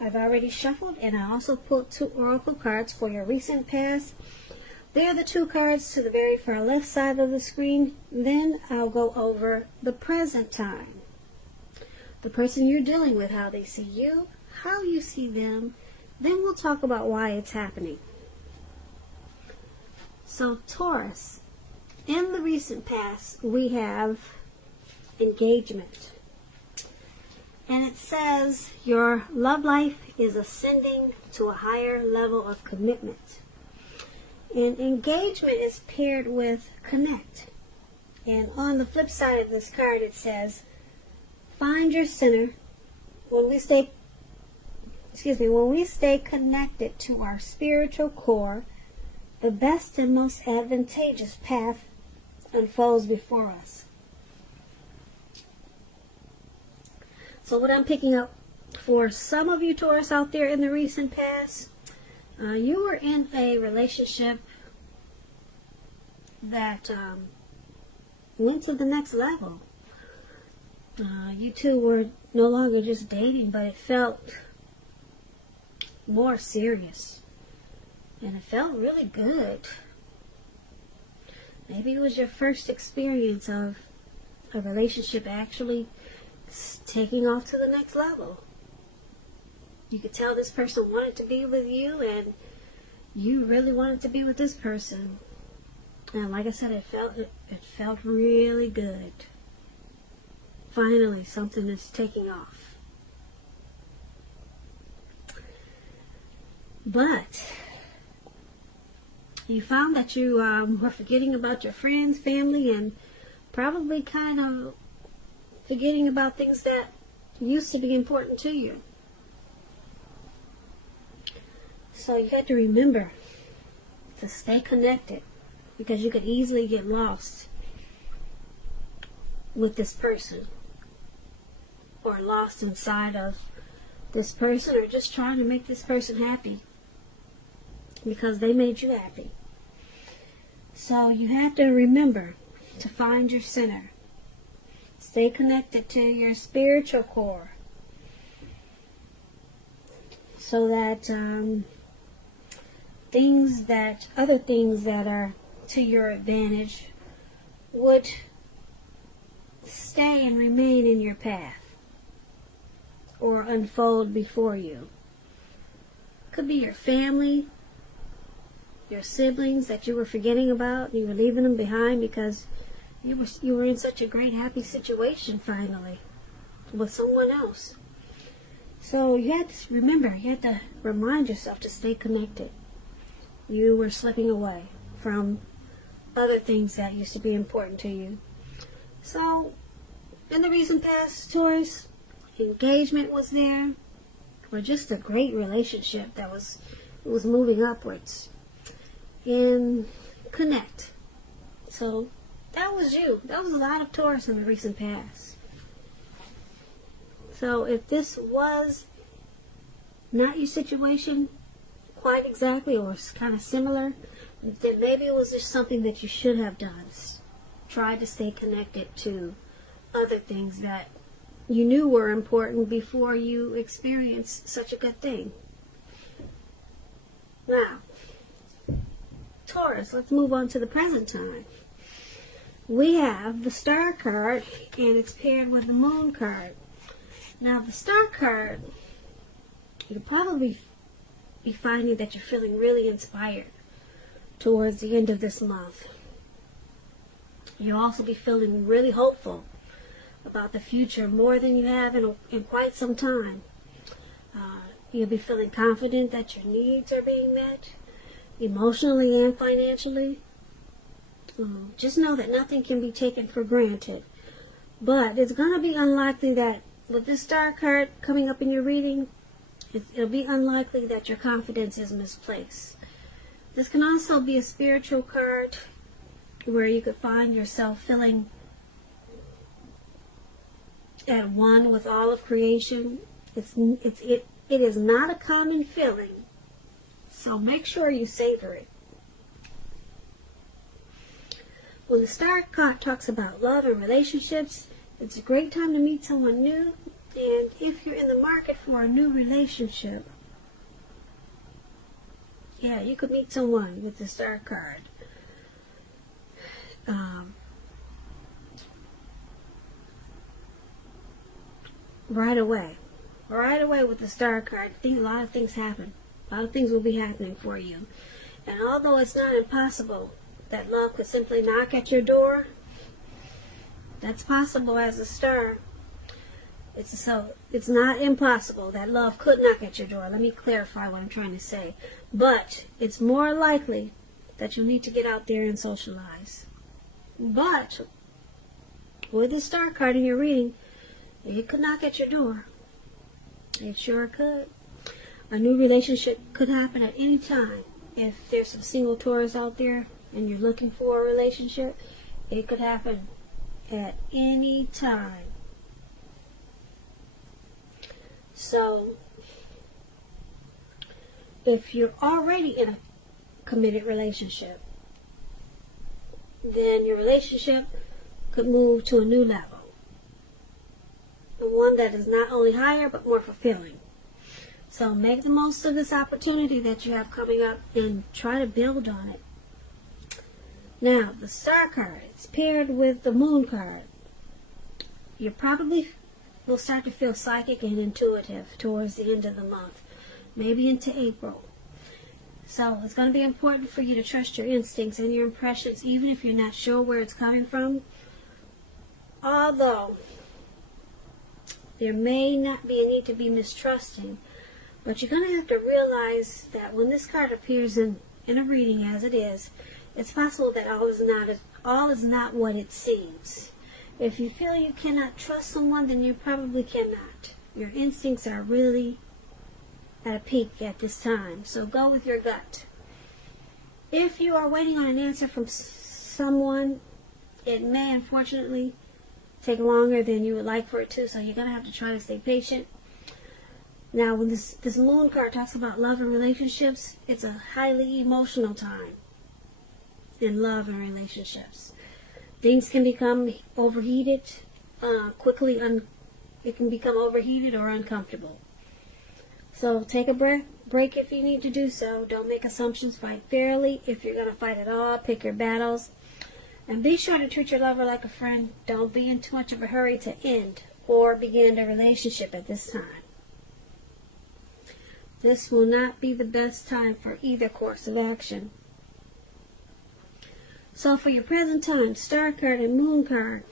I've already shuffled, and I also pulled 2 oracle cards for your recent past. They're the 2 cards to the very far left side of the screen. Then I'll go over the present time. The person you're dealing with, how they see you, how you see them. Then we'll talk about why it's happening. So Taurus, in the recent past, we have engagement. And it says your love life is ascending to a higher level of commitment. And engagement is paired with connect. And on the flip side of this card, it says, find your center. When we stay connected to our spiritual core, the best and most advantageous path unfolds before us. So what I'm picking up for some of you Taurus out there in the recent past, you were in a relationship that went to the next level. You two were no longer just dating, but it felt more serious. And it felt really good. Maybe it was your first experience of a relationship actually taking off to the next level. You could tell this person wanted to be with you, and you really wanted to be with this person. And like I said, it felt really good. Finally, something is taking off. But you found that you were forgetting about your friends, family, and probably kind of forgetting about things that used to be important to you. So you had to remember to stay connected, because you could easily get lost with this person, or lost inside of this person, or just trying to make this person happy because they made you happy. So you have to remember to find your center. Stay connected to your spiritual core, so that other things that are to your advantage would stay and remain in your path or unfold before you. Could be your family, your siblings that you were forgetting about, and you were leaving them behind because you were in such a great happy situation finally with someone else. So you had to remember, you had to remind yourself to stay connected. You were slipping away from other things that used to be important to you. So in the recent past, Taurus, engagement was there, or just a great relationship that was moving upwards. And connect. So that was you. That was a lot of Taurus in the recent past. So if this was not your situation quite exactly, or kind of similar, then maybe it was just something that you should have done. Try to stay connected to other things that you knew were important before you experienced such a good thing. Now, Taurus, let's move on to the present time. We have the Star card, and it's paired with the Moon card. Now, the Star card, you'll probably be finding that you're feeling really inspired towards the end of this month. You'll also be feeling really hopeful about the future, more than you have in quite some time. You'll be feeling confident that your needs are being met, emotionally and financially. Just know that nothing can be taken for granted. But it's going to be unlikely that, with this Star card coming up in your reading, it'll be unlikely that your confidence is misplaced. This can also be a spiritual card where you could find yourself feeling at one with all of creation. It is not a common feeling, so make sure you savor it. When the Star card talks about love and relationships, it's a great time to meet someone new And if you're in the market for a new relationship, yeah, you could meet someone with the Star card. Right away. Right away with the Star card. I think a lot of things happen. A lot of things will be happening for you. And although it's not impossible that love could simply knock at your door, that's possible as a star. It's not impossible that love could knock at your door. Let me clarify what I'm trying to say. But it's more likely that you'll need to get out there and socialize. But with the Star card in your reading, it could knock at your door. It sure could. A new relationship could happen at any time. If there's some single Taurus out there and you're looking for a relationship, it could happen at any time. So, if you're already in a committed relationship, then your relationship could move to a new level. One that is not only higher, but more fulfilling. So make the most of this opportunity that you have coming up and try to build on it. Now, the Star card is paired with the Moon card. You probably will start to feel psychic and intuitive towards the end of the month, maybe into April. So it's going to be important for you to trust your instincts and your impressions, even if you're not sure where it's coming from. Although there may not be a need to be mistrusting, but you're going to have to realize that when this card appears in a reading as it is, it's possible that all is not what it seems. If you feel you cannot trust someone, then you probably cannot. Your instincts are really at a peak at this time, so go with your gut. If you are waiting on an answer from someone, it may unfortunately take longer than you would like for it to, so you're going to have to try to stay patient. Now, when this Moon card talks about love and relationships, it's a highly emotional time in love and relationships. Things can become overheated quickly. It can become overheated or uncomfortable. So take a break if you need to do so. Don't make assumptions. Fight fairly. If you're going to fight at all, pick your battles. And be sure to treat your lover like a friend. Don't be in too much of a hurry to end or begin a relationship at this time. This will not be the best time for either course of action. So for your present time, Star card and Moon card.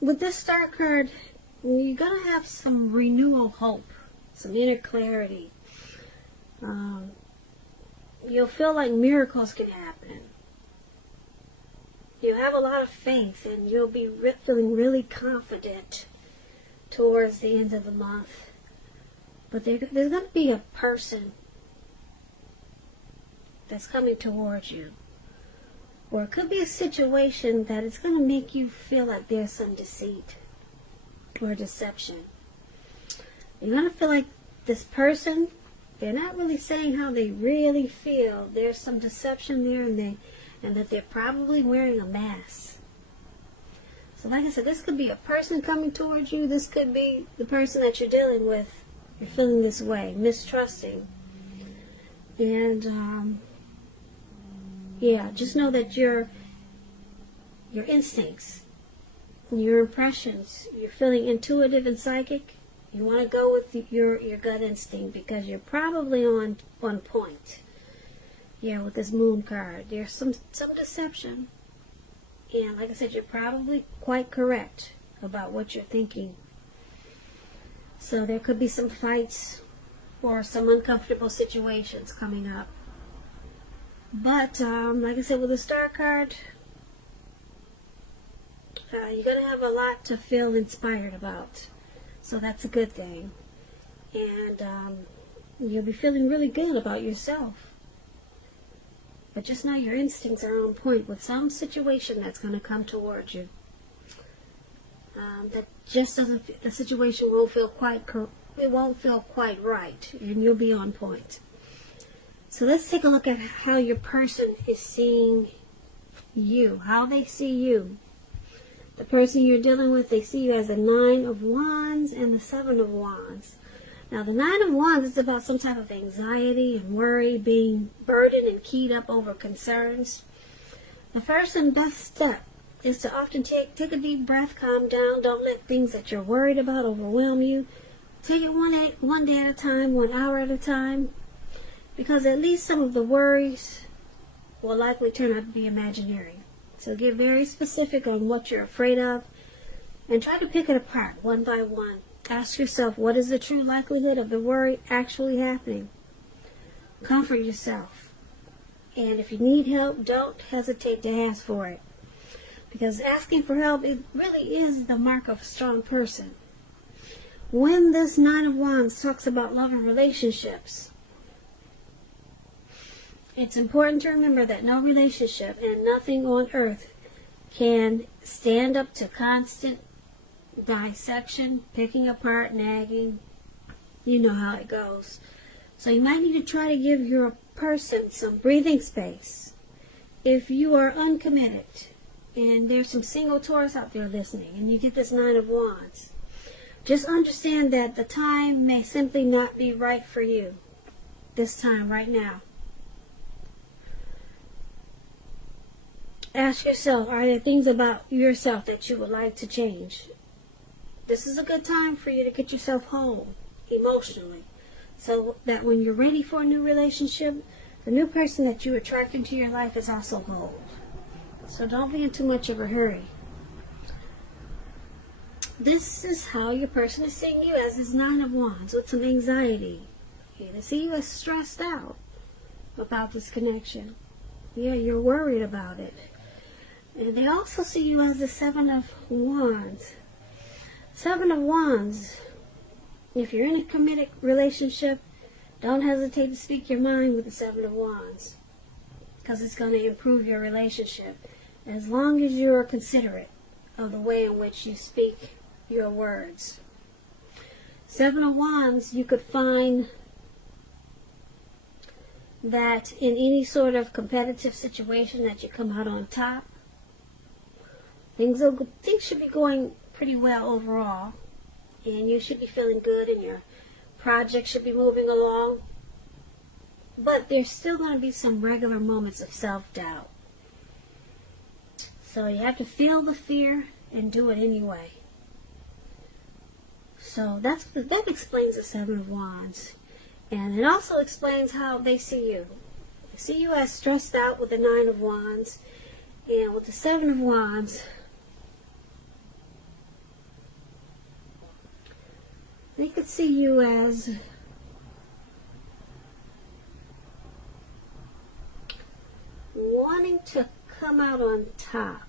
With this Star card, you're going to have some renewal hope, some inner clarity. You'll feel like miracles can happen. You'll have a lot of faith, and you'll be feeling really confident towards the end of the month. But there's going to be a person that's coming towards you. Or it could be a situation that it's going to make you feel like there's some deceit or deception. You're going to feel like this person, they're not really saying how they really feel. There's some deception there, and that they're probably wearing a mask. So like I said, this could be a person coming towards you. This could be the person that you're dealing with. You're feeling this way, mistrusting. And yeah, just know that your instincts, your impressions, you're feeling intuitive and psychic. You want to go with your gut instinct because you're probably on point. Yeah, with this Moon card, there's some deception. And like I said, you're probably quite correct about what you're thinking. So there could be some fights or some uncomfortable situations coming up. But, like I said, with the Star card, you're going to have a lot to feel inspired about. So that's a good thing. And you'll be feeling really good about yourself. But just know your instincts are on point with some situation that's going to come towards you. That just doesn't, the situation won't feel quite right, and you'll be on point. So let's take a look at how your person is seeing you, how they see you. The person you're dealing with, they see you as the 9 of Wands and the 7 of Wands. Now, the 9 of Wands is about some type of anxiety and worry, being burdened and keyed up over concerns. The first and best step is to often take a deep breath, calm down. Don't let things that you're worried about overwhelm you. Take it one day at a time, 1 hour at a time, because at least some of the worries will likely turn out to be imaginary. So get very specific on what you're afraid of and try to pick it apart one by one. Ask yourself, what is the true likelihood of the worry actually happening? Comfort yourself. And if you need help, don't hesitate to ask for it. Because asking for help, it really is the mark of a strong person. When this 9 of Wands talks about love and relationships, it's important to remember that no relationship and nothing on earth can stand up to constant dissection, picking apart, nagging. You know how it goes. So you might need to try to give your person some breathing space. If you are uncommitted, and there's some single Taurus out there listening, and you get this 9 of Wands, just understand that the time may simply not be right for you. This time, right now. Ask yourself, are there things about yourself that you would like to change? This is a good time for you to get yourself whole emotionally, so that when you're ready for a new relationship, the new person that you attract into your life is also whole. So don't be in too much of a hurry. This is how your person is seeing you, as this 9 of Wands with some anxiety. Yeah, they see you as stressed out about this connection. Yeah, you're worried about it. And they also see you as the 7 of Wands. 7 of Wands, if you're in a committed relationship, don't hesitate to speak your mind with the 7 of Wands, because it's going to improve your relationship as long as you are considerate of the way in which you speak your words. 7 of Wands, you could find that in any sort of competitive situation that you come out on top. Things should be going pretty well overall, and you should be feeling good, and your project should be moving along. But there's still going to be some regular moments of self-doubt. So you have to feel the fear and do it anyway. So that explains the 7 of Wands. And it also explains how they see you. They see you as stressed out with the 9 of Wands. And with the 7 of Wands, they could see you as wanting to come out on top.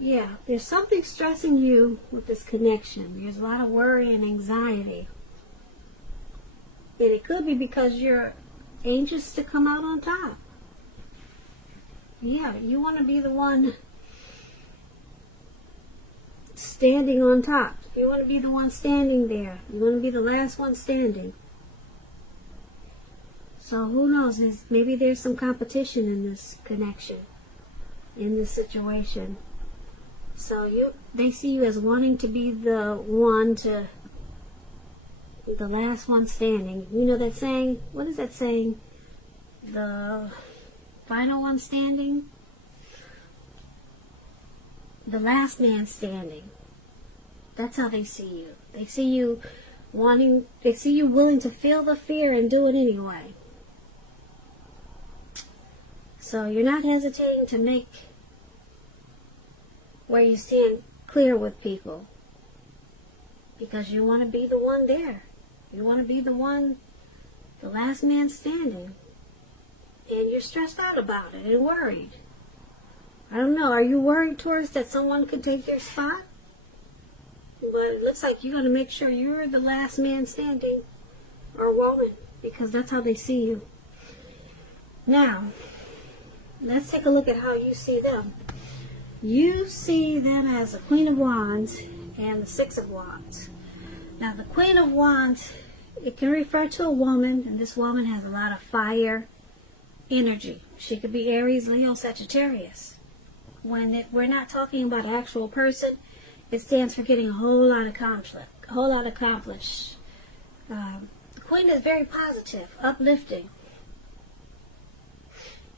Yeah, there's something stressing you with this connection. There's a lot of worry and anxiety. And it could be because you're anxious to come out on top. Yeah, you want to be the one standing on top. You want to be the one standing there. You want to be the last one standing. So who knows, maybe there's some competition in this connection, in this situation. So they see you as wanting to be the last one standing. You know that saying? What is that saying? The final one standing? The last man standing. That's how they see you. They see you willing to feel the fear and do it anyway. So you're not hesitating to make where you stand clear with people, because you want to be the one there. You want to be the last man standing. And you're stressed out about it and worried. I don't know, are you worried, Taurus, that someone could take your spot? But it looks like you're going to make sure you're the last man standing, or woman, because that's how they see you. Now, let's take a look at how you see them. You see them as the Queen of Wands and the 6 of Wands. Now, the Queen of Wands, it can refer to a woman, and this woman has a lot of fire energy. She could be Aries, Leo, Sagittarius. We're not talking about an actual person, it stands for getting a whole lot of conflict, a whole lot accomplished. The Queen is very positive, uplifting.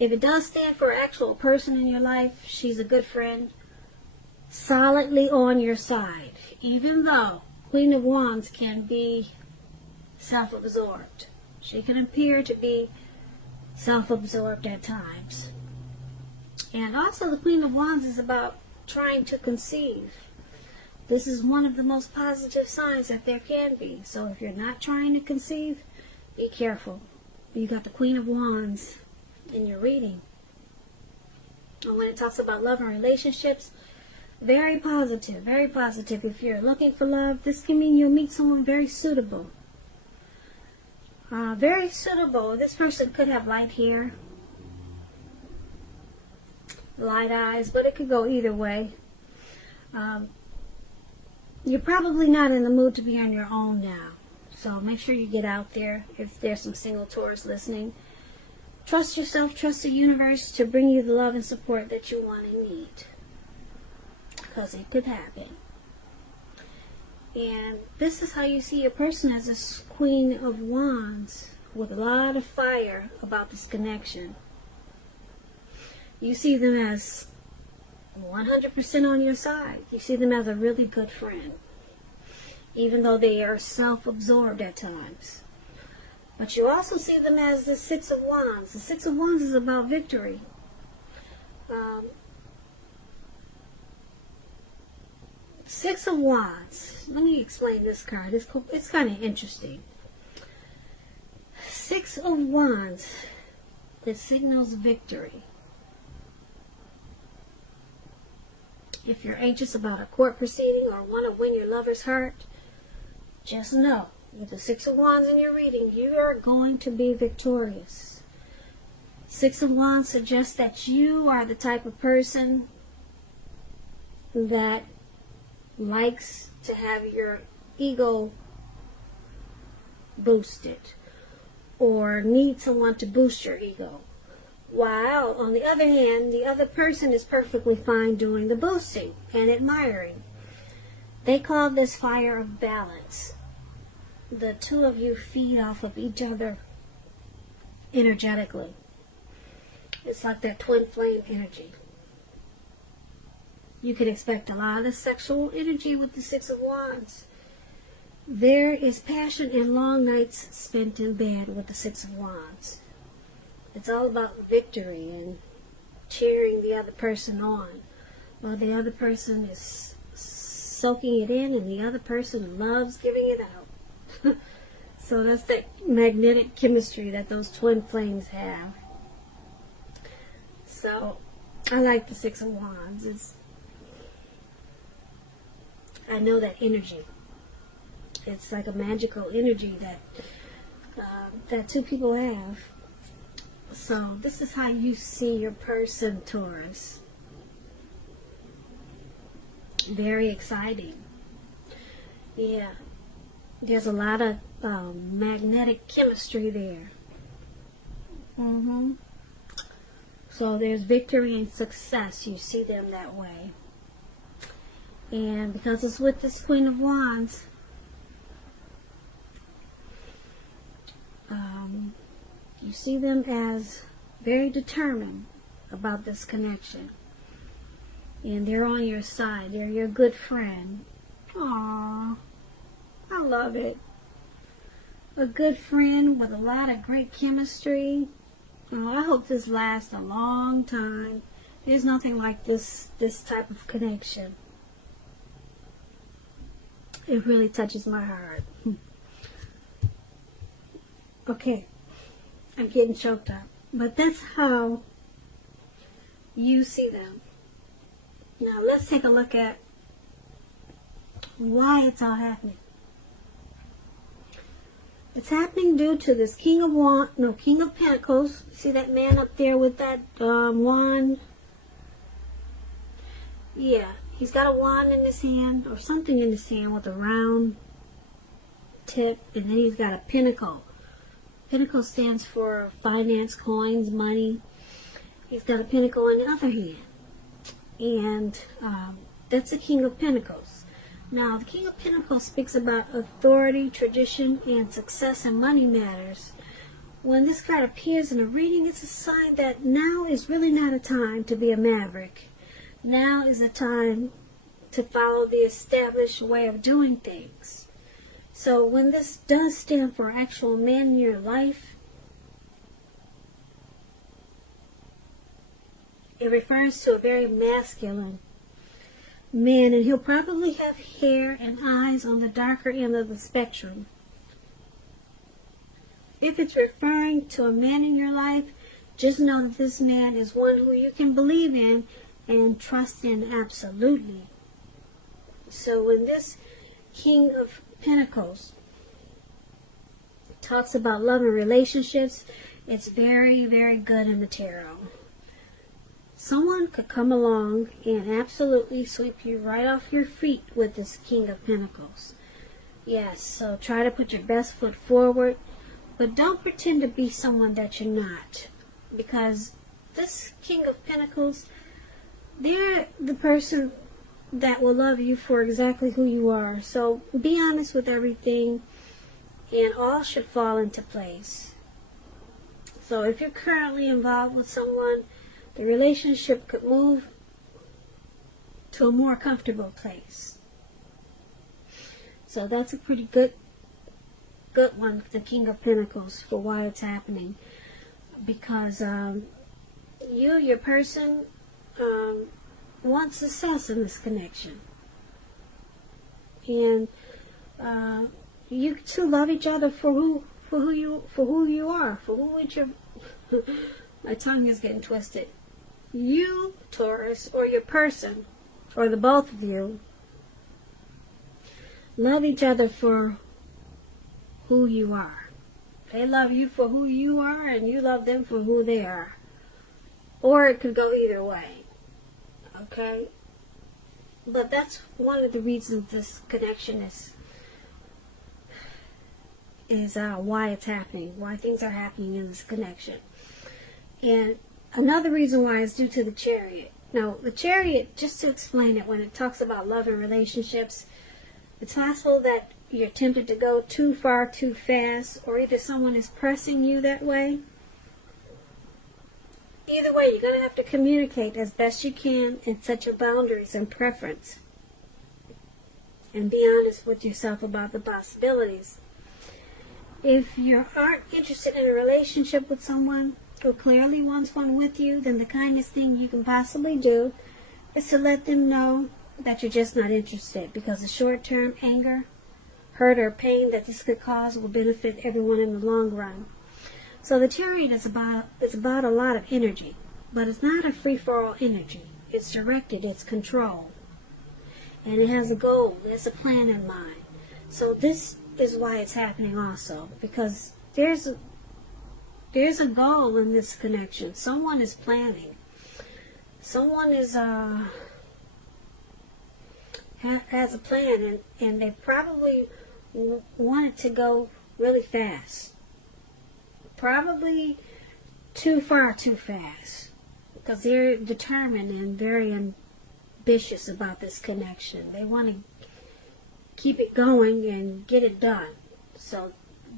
If it does stand for an actual person in your life, she's a good friend, solidly on your side, even though Queen of Wands can be self-absorbed. She can appear to be self-absorbed at times. And also the Queen of Wands is about trying to conceive. This is one of the most positive signs that there can be. So if you're not trying to conceive, be careful. You got the Queen of Wands in your reading. And when it talks about love and relationships, very positive, very positive. If you're looking for love, this can mean you'll meet someone very suitable. Very suitable. This person could have light hair, light eyes, but it could go either way. You're probably not in the mood to be on your own now. So make sure you get out there if there's some single Taurus listening. Trust yourself, trust the universe to bring you the love and support that you want and need. Because it could happen. And this is how you see your person as a Queen of Wands with a lot of fire about this connection. You see them as 100% on your side. You see them as a really good friend, even though they are self-absorbed at times. But you also see them as the Six of Wands. The Six of Wands is about victory. Six of Wands. Let me explain this card. It's kind of interesting. Six of Wands. It signals victory. If you're anxious about a court proceeding or want to win your lover's heart, just know, with the Six of Wands in your reading, you are going to be victorious. Six of Wands suggests that you are the type of person that likes to have your ego boosted or need someone to boost your ego. While, on the other hand, the other person is perfectly fine doing the boosting and admiring. They call this fire of balance. The two of you feed off of each other energetically. It's like that twin flame energy. You can expect a lot of sexual energy with the Six of Wands. There is passion and long nights spent in bed with the Six of Wands. It's all about victory and cheering the other person on. While the other person is soaking it in and the other person loves giving it out. So that's that magnetic chemistry that those twin flames have. So I like the Six of Wands. I know that energy. It's like a magical energy that two people have. So this is how you see your person, Taurus. Very exciting. Yeah. There's a lot of magnetic chemistry there. So there's victory and success. You see them that way. And because it's with this Queen of Wands, you see them as very determined about this connection. And they're on your side. They're your good friend. Aww. I love it. A good friend with a lot of great chemistry. Oh, I hope this lasts a long time. There's nothing like this type of connection. It really touches my heart. Okay. I'm getting choked up. But that's how you see them. Now let's take a look at why it's all happening. It's happening due to this King of Pentacles. See that man up there with that wand? Yeah, he's got a wand in his hand, or something in his hand with a round tip, and then he's got a pentacle Pentacle stands for finance, coins, money. He's got a pentacle in the other hand. And that's the King of Pentacles. Now, the King of Pentacles speaks about authority, tradition, and success in money matters. When this card appears in a reading, it's a sign that now is really not a time to be a maverick. Now is a time to follow the established way of doing things. So when this does stand for actual man in your life, it refers to a very masculine man, and he'll probably have hair and eyes on the darker end of the spectrum. If it's referring to a man in your life, just know that this man is one who you can believe in and trust in absolutely. So when this King of Pentacles talks about love and relationships, it's very, very good in the tarot. Someone could come along and absolutely sweep you right off your feet with this King of Pentacles. Yes, so try to put your best foot forward, but don't pretend to be someone that you're not. Because this King of Pentacles, they're the person that will love you for exactly who you are. So be honest with everything, and all should fall into place. So if you're currently involved with someone, the relationship could move to a more comfortable place. So that's a pretty good one, the King of Pentacles, for why it's happening. Because your person, want success in this connection, and you two love each other for who you are, for who your my tongue is getting twisted. You, Taurus, or your person, or the both of you, love each other for who you are. They love you for who you are, and you love them for who they are. Or it could go either way. Okay? But that's one of the reasons this connection is why it's happening, why things are happening in this connection. And another reason why is due to the Chariot. Now, the Chariot, just to explain it, when it talks about love and relationships, it's possible that you're tempted to go too far too fast, or either someone is pressing you that way. Either way, you're going to have to communicate as best you can and set your boundaries and preference. And be honest with yourself about the possibilities. If you aren't interested in a relationship with someone who clearly wants one with you, then the kindest thing you can possibly do is to let them know that you're just not interested, because the short-term anger, hurt, or pain that this could cause will benefit everyone in the long run. So the Chariot is about a lot of energy, but it's not a free-for-all energy. It's directed, it's controlled, and it has a goal, it has a plan in mind. So this is why it's happening also, because there's a goal in this connection. Someone is planning. Someone is has a plan, and they probably want it to go really fast. Probably too far too fast, because they're determined and very ambitious about this connection. They want to keep it going and get it done. So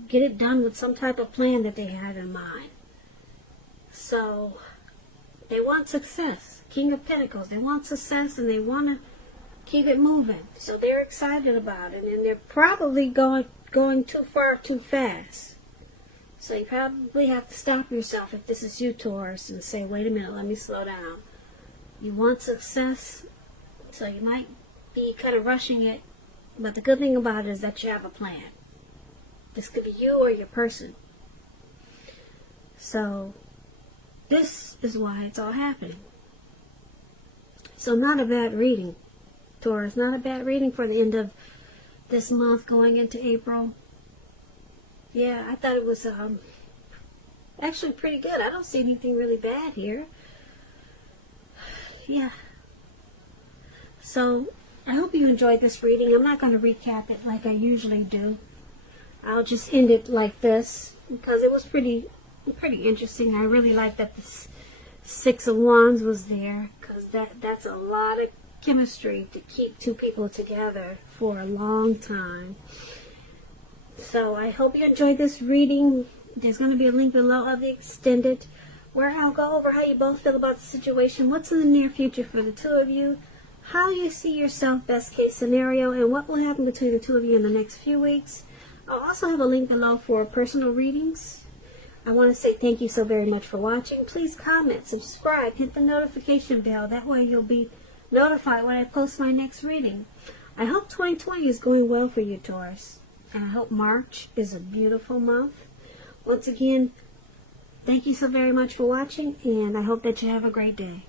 get it done with some type of plan that they had in mind. So they want success. King of Pentacles, they want success, and they want to keep it moving. So they're excited about it, and they're probably going too far too fast. So you probably have to stop yourself if this is you, Taurus, and say, wait a minute, let me slow down. You want success, so you might be kind of rushing it, but the good thing about it is that you have a plan. This could be you or your person. So this is why it's all happening. So not a bad reading, Taurus. Not a bad reading for the end of this month going into April. Yeah, I thought it was actually pretty good. I don't see anything really bad here. Yeah. So I hope you enjoyed this reading. I'm not going to recap it like I usually do. I'll just end it like this because it was pretty interesting. I really like that the Six of Wands was there because that's a lot of chemistry to keep two people together for a long time. So I hope you enjoyed this reading. There's going to be a link below of the extended where I'll go over how you both feel about the situation, what's in the near future for the two of you, how you see yourself best case scenario, and what will happen between the two of you in the next few weeks. I'll also have a link below for personal readings. I want to say thank you so very much for watching. Please comment, subscribe, hit the notification bell. That way you'll be notified when I post my next reading. I hope 2020 is going well for you, Taurus. And I hope March is a beautiful month. Once again, thank you so very much for watching, and I hope that you have a great day.